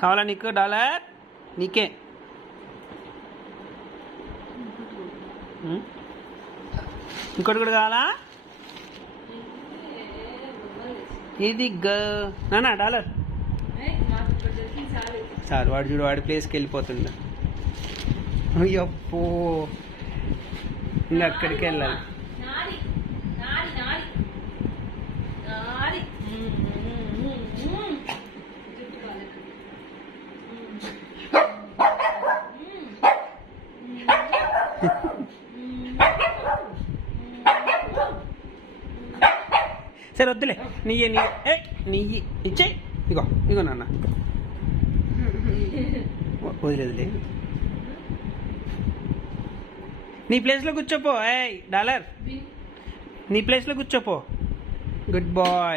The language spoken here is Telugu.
కావాలా నీకు డాలర్? నీకే. ఇంకోటి కూడా కావాలా? ఇది నానా డాలర్ చాలు. వాడు చూడు, వాడి ప్లేస్కి వెళ్ళిపోతుండ. అయ్యప్పో, ఇంకా అక్కడికి వెళ్ళాలి. సరే వద్దులే, నీయే నెయ్యి ఇచ్చే. ఇగో ఇగో నాన్న, వదిలేదులే. నీ ప్లేస్లో కూర్చోపో. ఏయ్ డాలర్, నీ ప్లేస్లో కూర్చోపో. Good bye.